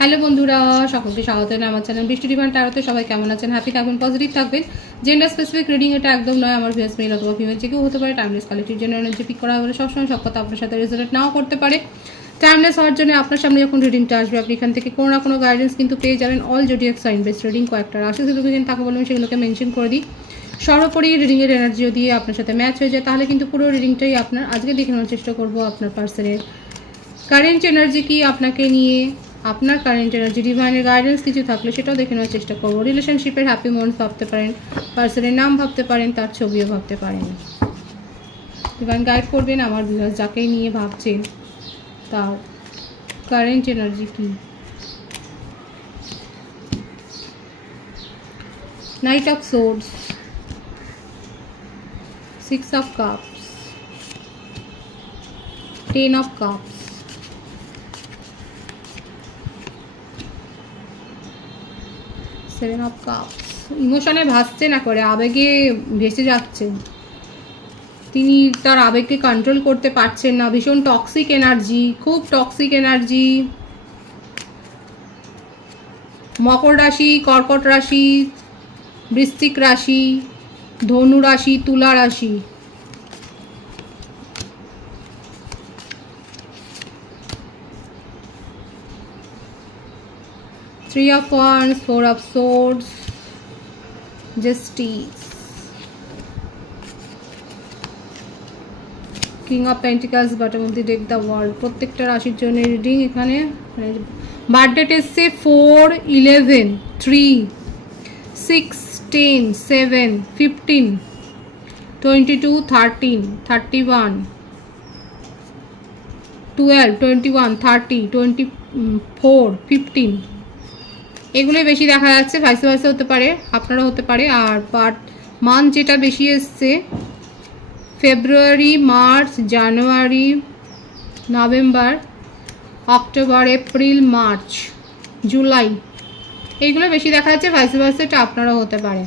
Hello বন্ধুরা, সকলকে স্বাগত জানাই আমার চ্যানেল বৃষ্টি ডিভাইন ট্যারোতে। সবাই কেমন আছেন? হ্যাপি থাকবেন, পজিটিভ থাকবেন। জেন্ডার স্পেসিফিক রিডিং এটা একদম নয়। আমার ভিউয়ার্স মেল অথবা ফিমেল যে কেউ হতে পারে। Timeless collective general energy pick করা হলে সবসময় সব কথা আপনার সাথে রেজোনেট নাও করতে পারে। টাইমলেস হওয়ার জন্য আপনার সামনে যখন রিডিংটা আসবে আপনি এখান থেকে কোনো না কোনো গাইডেন্স কিন্তু পেয়ে যাবেন। All zodiac sign base reading কয়েকটা রাশি সিগনিফিকেন্ট তাকে বলবেন, সেগুলোকে মেনশন করে দিই। সর্বোপরি রিডিংয়ের এনার্জিও দিয়ে আপনার সাথে ম্যাচ হয়ে যায়, তাহলে কিন্তু পুরো রিডিংটাই আপনার। আজকে দেখে নেওয়ার চেষ্টা করবো আপনার পার্সনের কারেন্ট এনার্জি কি আপনাকে নিয়ে, আপনার কারেন্ট এনার্জি, ডিভাইনের গাইডেন্স কিছু থাকলে সেটাও দেখে নেওয়ার চেষ্টা করবো। রিলেশনশিপের হ্যাপি মোমেন্টস ভাবতে পারেন, পার্সনের নাম ভাবতে পারেন, তার ছবিও ভাবতে পারেন। ডিভাইন গাইড করবেন আমার ভিউয়ার্স যাকে নিয়ে ভাবছেন তার কারেন্ট এনার্জি কি। Night of swords, 6 of cups, 10 of cups, 7 of cups। ইমোশনে ভাসছে না করে, আবেগে ভেসে যাচ্ছেন তিনি, তার আবেগকে কন্ট্রোল করতে পারছেন না। ভীষণ টক্সিক এনার্জি, খুব টক্সিক এনার্জি। মকর রাশি, কর্কট রাশি, বৃশ্চিক রাশি, ধনু রাশি, তুলা রাশি। Three of Wands, 4 of Swords, Justice, King of Pentacles, bottom of the deck, the World। প্রত্যেকটা রাশির জন্য রিডিং এখানে। বার্থডেট এসছে 4, 11, 3, 6, 10, 7, 15, 22, 13, 31, 12, 21, 30, 24, 15। এগুলোই বেশি দেখা যাচ্ছে। ভাইসে ভাইসে হতে পারে, আপনারা হতে পারে। আর বার্থ মান্থ যেটা বেশি এসছে February, March, January, November, October, April, March, July, এইগুলো বেশি দেখা যাচ্ছে। ভাইসে ভাইসে এটা আপনারা হতে পারে।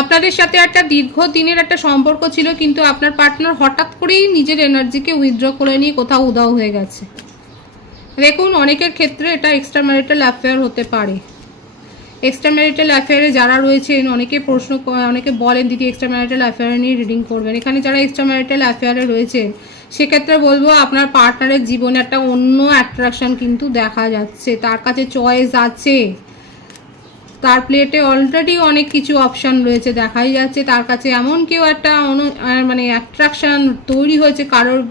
আপনাদের সাথে একটা দীর্ঘদিনের একটা সম্পর্ক ছিল, কিন্তু আপনার পার্টনার হঠাৎ করেই নিজের এনার্জিকে উইথড্র করে নিয়ে কোথাও উধাও হয়ে গেছে। দেখুন, অনেকের ক্ষেত্রে এটা এক্সট্রা ম্যারিটাল অ্যাফেয়ার হতে পারে। এক্সট্রা ম্যারিটাল অ্যাফেয়ারে যারা রয়েছেন, অনেকে বলেন দিদি এক্সট্রা ম্যারিটাল অ্যাফেয়ার নিয়ে রিডিং করবেন। এখানে যারা এক্সট্রা ম্যারিটাল অ্যাফেয়ারে রয়েছেন সেক্ষেত্রে বলবো আপনার পার্টনারের জীবনে একটা অন্য অ্যাট্রাকশন কিন্তু দেখা যাচ্ছে। তার কাছে চয়েস আছে, তার প্লেটে অলরেডি অনেক কিছু অপশান রয়েছে, দেখাই যাচ্ছে। তার কাছে এমন কেউ একটা মানে অ্যাট্রাকশান তৈরি হয়েছে কারোর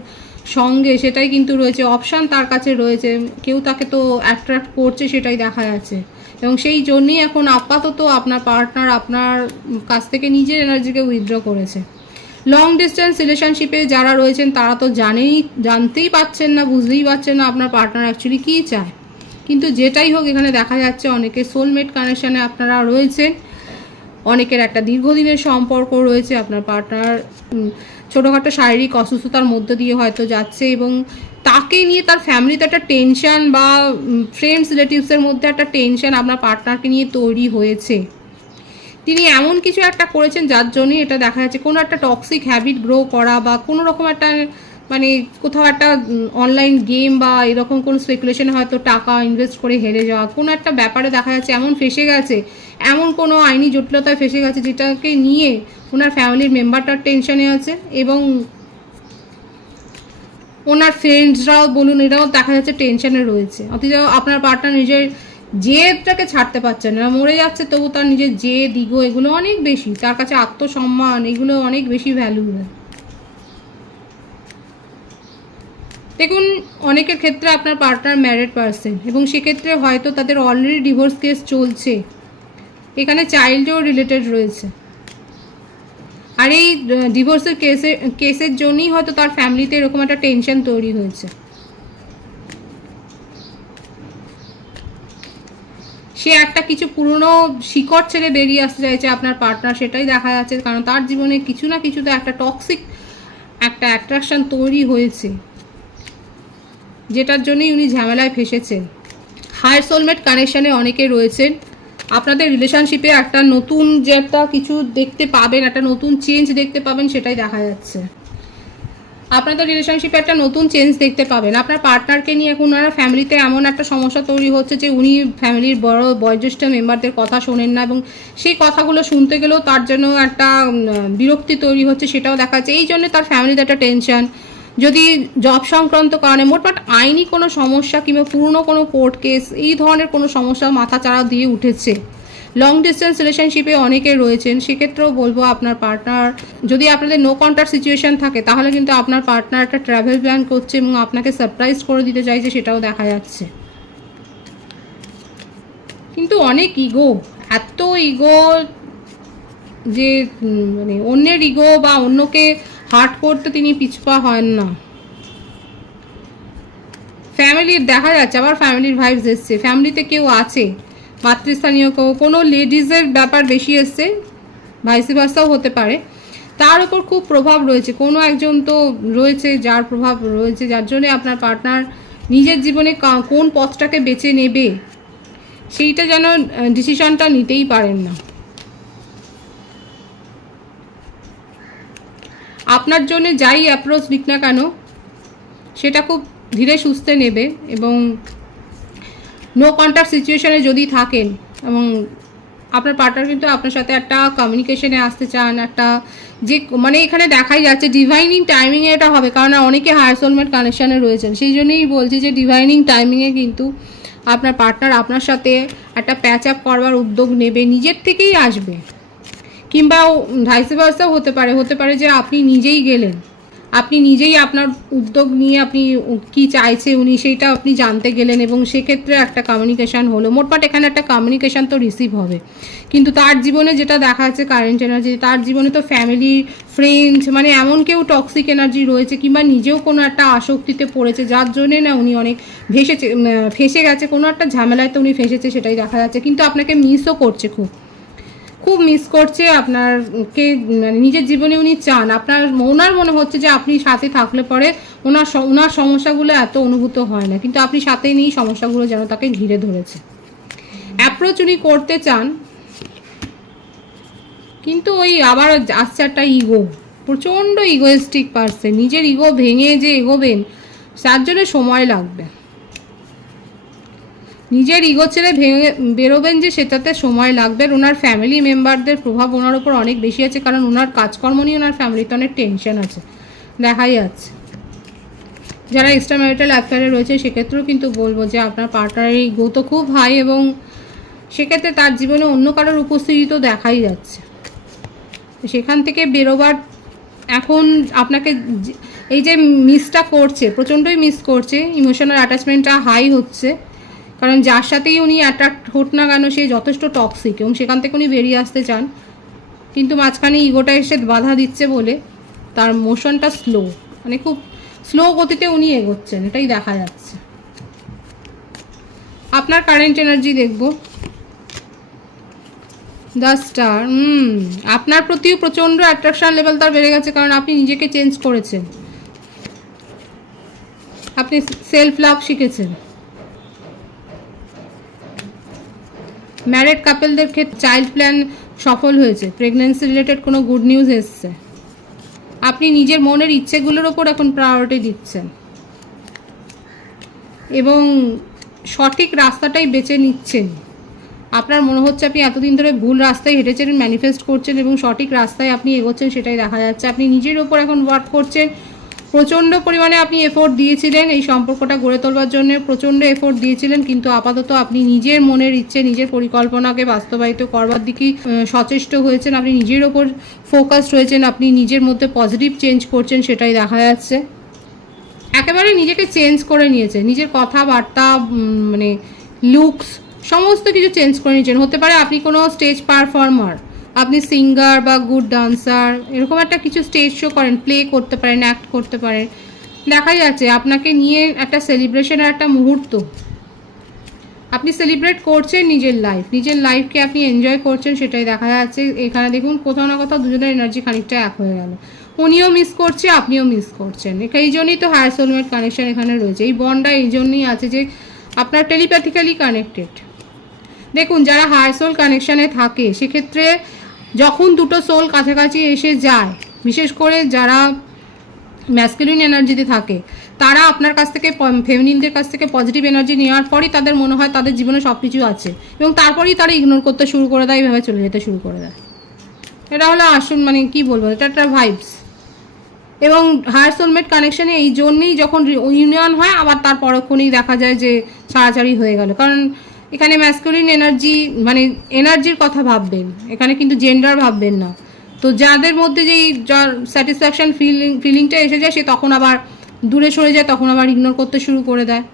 সঙ্গে, সেটাই কিন্তু রয়েছে। অপশান তার কাছে রয়েছে, কেউ তাকে তো অ্যাট্রাক্ট করছে, সেটাই দেখা যাচ্ছে। এবং সেই জন্যই এখন আপাতত আপনার পার্টনার আপনার কাছ থেকে নিজের এনার্জিকে উইথড্র করেছে। লং ডিস্টেন্স রিলেশনশিপে যারা রয়েছেন তারা তো জানতেই পারছেন না, বুঝতেই পারছেন না আপনার পার্টনার অ্যাকচুয়ালি কী চায়। কিন্তু যেটাই হোক এখানে দেখা যাচ্ছে অনেকের সোলমেট কানেকশানে আপনারা রয়েছেন, অনেকের একটা দীর্ঘদিনের সম্পর্ক রয়েছে। আপনার পার্টনার ছোটোখাটো শারীরিক অসুস্থতার মধ্য দিয়ে হয়তো যাচ্ছে, এবং তাকে নিয়ে তার ফ্যামিলিতে একটা টেনশন বা ফ্রেন্ডস রিলেটিভসের মধ্যে একটা টেনশন আপনার পার্টনারকে নিয়ে তৈরি হয়েছে। তিনি এমন কিছু একটা করেছেন যার জন্যই এটা দেখা যাচ্ছে। কোনো একটা টক্সিক হ্যাবিট গ্রো করা, বা কোনো রকম একটা মানে কোথাও একটা অনলাইন গেম বা এরকম কোনো স্পেকুলেশনে হয়তো টাকা ইনভেস্ট করে হেরে যাওয়া, কোনো একটা ব্যাপারে দেখা যাচ্ছে এমন ফেসে গেছে, এমন কোনো আইনি জটিলতায় ফেসে গেছে যেটাকে নিয়ে ওনার ফ্যামিলির মেম্বারটার টেনশনে আছে, এবং ওনার ফ্রেন্ডসরাও বলুন এরাও দেখা যাচ্ছে টেনশনে রয়েছে। অথচ আপনার পার্টনার নিজের জেদটাকে ছাড়তে পারছেন না, মরে যাচ্ছে তবু তার নিজের জেদ, ইগো এগুলো অনেক বেশি, তার কাছে আত্মসম্মান এগুলো অনেক বেশি ভ্যালুয়েবল। দেখুন, অনেকের ক্ষেত্রে আপনার পার্টনার ম্যারিড পারসন, এবং সেক্ষেত্রে হয়তো তাদের অলরেডি ডিভোর্স কেস চলছে। এখানে চাইল্ডও রিলেটেড রয়েছে, আর এই ডিভোর্সের কেসের জন্যই হয়তো তার ফ্যামিলিতে এরকম একটা টেনশন তৈরি হয়েছে। সে একটা কিছু পুরনো শিকড় ছেড়ে বেরিয়ে আসতে চাইছে আপনার পার্টনার, সেটাই দেখা যাচ্ছে। কারণ তার জীবনে কিছু না কিছুতে একটা টক্সিক একটা অ্যাট্রাকশন তৈরি হয়েছে, যেটার জন্যই উনি ঝামেলায় ফেসেছেন। হায়ার সোলমেট কানেকশানে অনেকে রয়েছেন। আপনাদের রিলেশনশিপে একটা নতুন যে একটা কিছু দেখতে পাবেন, একটা নতুন চেঞ্জ দেখতে পাবেন, সেটাই দেখা যাচ্ছে। আপনাদের রিলেশনশিপে একটা নতুন চেঞ্জ দেখতে পাবেন। আপনার পার্টনারকে নিয়ে এখন ওনারা ফ্যামিলিতে এমন একটা সমস্যা তৈরি হচ্ছে যে উনি ফ্যামিলির বড় বয়োজ্যেষ্ঠ মেম্বারদের কথা শোনেন না, এবং সেই কথাগুলো শুনতে গেলেও তার জন্য একটা বিরক্তি তৈরি হচ্ছে, সেটাও দেখা যাচ্ছে। এই জন্য তার ফ্যামিলিতে একটা টেনশন, যদি জব সংক্রান্ত কারণে মোটমাট আইনি কোনো সমস্যা কিংবা পুরনো কোনো কোর্ট কেস এই ধরনের কোনো সমস্যা মাথাচাড়া দিয়ে উঠেছে। লং ডিস্টেন্স রিলেশনশিপে অনেকে রয়েছেন, সেক্ষেত্রেও বলবো আপনার পার্টনার, যদি আপনাদের নো কন্ট্যাক্ট সিচুয়েশন থাকে তাহলে কিন্তু আপনার পার্টনার একটা ট্রাভেল প্ল্যান করছে এবং আপনাকে সারপ্রাইজ করে দিতে চাইছে, সেটাও দেখা যাচ্ছে। কিন্তু অনেক ইগো, এত ইগো যে মানে অন্যের ইগো বা অন্যকে হার্ট করতে তিনি পিছপা হন না। ফ্যামিলির দেখা যাচ্ছে, আবার ফ্যামিলির ভাইবস এসছে, ফ্যামিলিতে কেউ আছে, মাতৃস্থানীয় কেউ, কোনো লেডিজের ব্যাপার বেশি এসছে, ভাইসি ভার্সাও হতে পারে। তার উপর খুব প্রভাব রয়েছে, কোনো একজন তো রয়েছে যার প্রভাব রয়েছে, যার জন্যে আপনার পার্টনার নিজের জীবনে কোন পথটাকে বেছে নেবে সেইটা যেন ডিসিশনটা নিতেই পারেন না। আপনার জন্য যাই অ্যাপ্রোচ দিক না কেন সেটা খুব ধীরে সুস্থে নেবে, এবং নো কন্ট্যাক্ট সিচুয়েশনে যদি থাকেন এবং আপনার পার্টনার কিন্তু আপনার সাথে একটা কমিউনিকেশনে আসতে চান, একটা যে মানে এখানে দেখাই যাচ্ছে ডিভাইনিং টাইমিংয়ে এটা হবে, কারণ অনেকে হায়ার সোলমেট কানেকশানে রয়েছেন, সেই জন্যই বলছি যে ডিভাইনিং টাইমিংয়ে কিন্তু আপনার পার্টনার আপনার সাথে একটা প্যাচ আপ করবার উদ্যোগ নেবে, নিজের থেকেই আসবে, কিংবা ভাইসে ভার্সাও হতে পারে যে আপনি নিজেই গেলেন, আপনি নিজেই আপনার উদ্যোগ নিয়ে আপনি কি চাইছে উনি সেইটা আপনি জানতে গেলেন, এবং সেক্ষেত্রে একটা কমিউনিকেশান হলো। মোটমাট এখানে একটা কমিউনিকেশান তো রিসিভ হবে, কিন্তু তার জীবনে যেটা দেখা যাচ্ছে কারেন্ট এনার্জি, তার জীবনে তো ফ্যামিলি, ফ্রেন্ডস, মানে এমন কেউ টক্সিক এনার্জি রয়েছে, কিংবা নিজেও কোনো একটা আসক্তিতে পড়েছে, যার জন্যে না উনি অনেক ফেসে গেছে, কোনো একটা ঝামেলায় তো উনি ফেসেছে, সেটাই দেখা যাচ্ছে। কিন্তু আপনাকে মিসও করছে, খুব মিস করছে আপনারকে, মানে নিজের জীবনে উনি চান, ওনার মনে হচ্ছে যে আপনি সাথে থাকলে পরে ওনার সমস্যাগুলো এত অনুভূত হয় না, কিন্তু আপনি সাথে নেই, সমস্যাগুলো যেন তাকে ঘিরে ধরেছে। অ্যাপ্রোচ উনি করতে চান, কিন্তু ওই আবার আসছে একটা ইগো, প্রচণ্ড ইগোয়েস্টিক পারসন, নিজের ইগো ভেঙে যে এগোবেন তার জন্য সময় লাগবে, নিজের ইগো ছেড়ে ভেঙে বেরোবেন যে সেটাতে সময় লাগবে। ওনার ফ্যামিলি মেম্বারদের প্রভাব ওনার ওপর অনেক বেশি আছে, কারণ ওনার কাজকর্ম নিয়ে ওনার ফ্যামিলিতে অনেক টেনশন আছে, দেখাই যাচ্ছে। যারা এক্সট্রা ম্যারিটাল অ্যাফেয়ারে রয়েছে সেক্ষেত্রেও কিন্তু বলবো যে আপনার পার্টনারের ইগো তো খুব হাই, এবং সেক্ষেত্রে তার জীবনে অন্য কারোর উপস্থিতি তো দেখাই যাচ্ছে। সেখান থেকে বেরোবার এখন আপনাকে এই যে মিসটা করছে, প্রচণ্ডই মিস করছে, ইমোশনাল অ্যাটাচমেন্টটা হাই হচ্ছে, কারণ যার সাথেই উনি অ্যাট্রাক্ট হোক না কেন সে যথেষ্ট টক্সিক, এবং সেখান থেকে উনি বেরিয়ে আসতে চান, কিন্তু মাঝখানে ইগোটা এসে বাধা দিচ্ছে বলে তার মোশনটা স্লো, মানে খুব স্লো গতিতে উনি এগোচ্ছেন, এটাই দেখা যাচ্ছে। আপনার কারেন্ট এনার্জি দেখব, দ্য স্টার। আপনার প্রতিও প্রচণ্ড অ্যাট্রাকশন লেভেল তার বেড়ে গেছে, কারণ আপনি নিজেকে চেঞ্জ করেছেন, আপনি সেলফ লাভ শিখেছেন। ম্যারিড কাপলদের ক্ষেত্রে চাইল্ড প্ল্যান সফল হয়েছে, প্রেগন্যান্সি রিলেটেড কোনো গুড নিউজ এসছে, আপনি নিজের মনের ইচ্ছেগুলোর ওপর এখন প্রায়োরিটি দিচ্ছেন, এবং সঠিক রাস্তাটাই বেছে নিচ্ছেন। আপনার মনে হচ্ছে আপনি এতদিন ধরে ভুল রাস্তায় হেঁটেছেন, ম্যানিফেস্ট করছেন, এবং সঠিক রাস্তায় আপনি এগোচ্ছেন, সেটাই দেখা যাচ্ছে। আপনি নিজের ওপর এখন ওয়ার্ক করছেন, প্রচণ্ড পরিমাণে আপনি এফোর্ট দিয়েছিলেন এই সম্পর্কটা গড়ে তোলবার জন্য, প্রচণ্ড এফোর্ট দিয়েছিলেন, কিন্তু আপাতত আপনি নিজের মনের ইচ্ছে, নিজের পরিকল্পনাকে বাস্তবায়িত করবার দিকেই সচেষ্ট হয়েছেন, আপনি নিজের ওপর ফোকাসড হয়েছেন, আপনি নিজের মধ্যে পজিটিভ চেঞ্জ করছেন, সেটাই দেখা যাচ্ছে। একেবারে নিজেকে চেঞ্জ করে নিয়েছেন, নিজের কথাবার্তা, মানে লুকস, সমস্ত কিছু চেঞ্জ করে নিয়েছেন। হতে পারে আপনি কোনো স্টেজ পারফর্মার, আপনি সিঙ্গার বা গুড ডান্সার, এরকম একটা কিছু স্টেজ শো করেন, প্লে করতে পারেন, অ্যাক্ট করতে পারেন, দেখা যাচ্ছে আপনাকে নিয়ে একটা সেলিব্রেশনের একটা মুহূর্ত, আপনি সেলিব্রেট করছেন নিজের লাইফকে আপনি এনজয় করছেন, সেটাই দেখা যাচ্ছে। এখানে দেখুন কোথাও না কোথাও দুজনের এনার্জি খানিকটা এক হয়ে গেল, উনিও মিস করছে, আপনিও মিস করছেন। এই জন্যই তো হায়ার সোলমেট কানেকশন এখানে রয়েছে, এই বন্ডটা এই জন্যই আছে যে আপনার টেলিপ্যাথিক্যালি কানেক্টেড। দেখুন যারা হায়ার সোল কানেকশানে থাকে সেক্ষেত্রে যখন দুটো সোল কাছাকাছি এসে যায়, বিশেষ করে যারা ম্যাসকুলিন এনার্জিতে থাকে, তারা আপনার কাছ থেকে ফেমিনিনদের কাছ থেকে পজিটিভ এনার্জি নেওয়ার পরই তাদের মনে হয় তাদের জীবনে সব কিছু আছে, এবং তারপরেই তারা ইগনোর করতে শুরু করে দেয়, এইভাবে চলে যেতে শুরু করে দেয়। এটা হলো আসুন মানে কি বলবো, এটা একটা ভাইবস। এবং হায়ার সোলমেট কানেকশানে এই জন্যেই যখন ইউনিয়ন হয় আবার তার পরক্ষণেই দেখা যায় যে ছাড়াছাড়ি হয়ে গেল, কারণ এখানে ম্যাসকুলিন এনার্জি মানে এনার্জির কথা ভাববেন, এখানে কিন্তু জেন্ডার ভাববেন না। তো যাদের মধ্যে যেই যার স্যাটিসফ্যাকশান ফিলিংটা এসে যায় সে তখন আবার দূরে সরে যায়, তখন আবার ইগনোর করতে শুরু করে দেয়।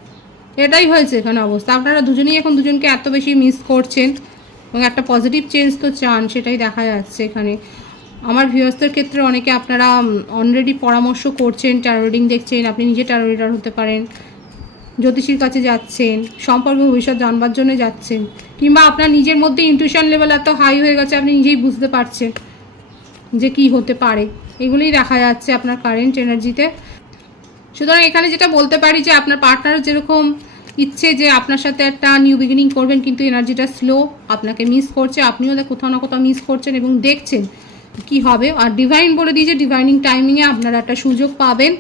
এটাই হয়েছে এখানে অবস্থা। আপনারা দুজনেই এখন দুজনকে এত বেশি মিস করছেন এবং একটা পজিটিভ চেঞ্জ তো চান, সেটাই দেখা যাচ্ছে এখানে। আমার ভিউয়ার্সদের ক্ষেত্রে অনেকে আপনারা অলরেডি পরামর্শ করছেন, ট্যারো রিডিং দেখছেন, আপনি নিজে ট্যারো রিডার হতে পারেন, জ্যোতিষীর কাছে যাচ্ছেন, সম্পর্ক ভবিষ্যৎ জানবার জন্য যাচ্ছেন, কিংবা আপনার নিজের মধ্যে ইনটিউশন লেভেল এত হাই হয়ে গেছে আপনি নিজেই বুঝতে পারছেন যে কি হতে পারে, এগুলোই দেখা যাচ্ছে আপনার কারেন্ট এনার্জিতে। সুতরাং এখানে যেটা বলতে পারি যে আপনার পার্টনার যেরকম ইচ্ছে যে আপনার সাথে একটা নিউ বিগিনিং করবেন, কিন্তু এনার্জিটা স্লো, আপনাকে মিস করছে, আপনিও কোথাও না কোথাও মিস করছেন এবং দেখছেন কি হবে। আর ডিভাইন বলে দিয়েছে ডিভাইনিং টাইমিংয়ে আপনারা একটা সুযোগ পাবেন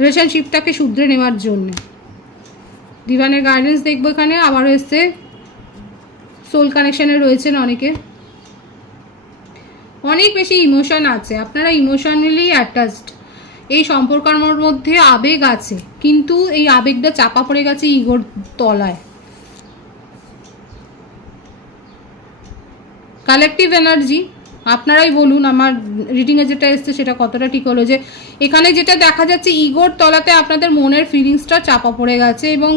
রিলেশনশিপটাকে শুধরে নেওয়ার জন্য। ডিভাইনের গাইডেন্স দেখবো এখানে। আবার এসছে সোল কানেকশানে রয়েছেন অনেকে, অনেক বেশি ইমোশন আছে, আপনারা ইমোশনালি অ্যাটাচড, এই সম্পর্কের মধ্যে আবেগ আছে, কিন্তু এই আবেগটা চাপা পড়ে গেছে ইগোর তলায়। কালেকটিভ এনার্জি, আপনারাই বলুন আমার রিডিংয়ে যেটা এসছে সেটা কতটা ঠিক হলো, যে এখানে যেটা দেখা যাচ্ছে ইগোর তলাতে আপনাদের মনের ফিলিংসটা চাপা পড়ে গেছে এবং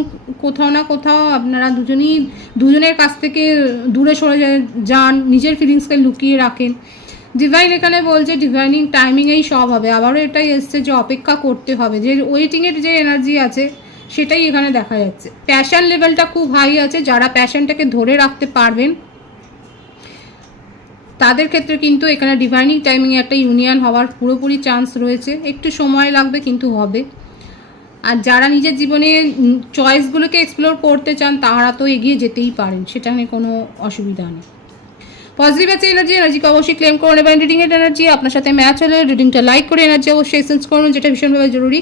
কোথাও না কোথাও আপনারা দুজনের কাছ থেকে দূরে সরে যান, নিজের ফিলিংসকে লুকিয়ে রাখেন। ডিভাইন এখানে বলছে ডিভাইনিং টাইমিংয়েই সব হবে। আবারও এটাই এসছে যে অপেক্ষা করতে হবে, যে ওয়েটিংয়ের যে এনার্জি আছে সেটাই এখানে দেখা যাচ্ছে। প্যাশন লেভেলটা খুব হাই আছে, যারা প্যাশনটাকে ধরে রাখতে পারবেন তাদের ক্ষেত্রে কিন্তু এখানে ডিভাইনিং টাইমিংয়ে একটা ইউনিয়ন হওয়ার পুরোপুরি চান্স রয়েছে, একটু সময় লাগবে কিন্তু হবে। আর যারা নিজের জীবনে চয়েসগুলোকে এক্সপ্লোর করতে চান তারা তো এগিয়ে যেতেই পারেন, সেটা নিয়ে কোনো অসুবিধা নেই। পজিটিভ আছে এনার্জিকে অবশ্যই ক্লেম করে নেবেন। রিডিংয়ের এনার্জি আপনার সাথে ম্যাচ হলে রিডিংটা লাইক করে এনার্জি অবশ্যই এসেন্স করুন, যেটা ভীষণভাবে জরুরি।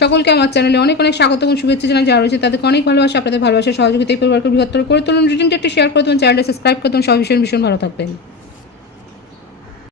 সকলকে আমার চ্যানেলে অনেক অনেক স্বাগত এবং শুভেচ্ছা জানাই, যারা রয়েছে তাদেরকে অনেক ভালোবাসা, আপনাদের ভালোবাসার সহযোগিতা এই পরিবারকে বৃহত্তর করে তুলুন। রিডিংটা একটু শেয়ার করে দেবেন, চ্যানেলটা সাবস্ক্রাইব করে দেবেন, সবাই ভীষণ ভীষণ ভালো থাকবেন।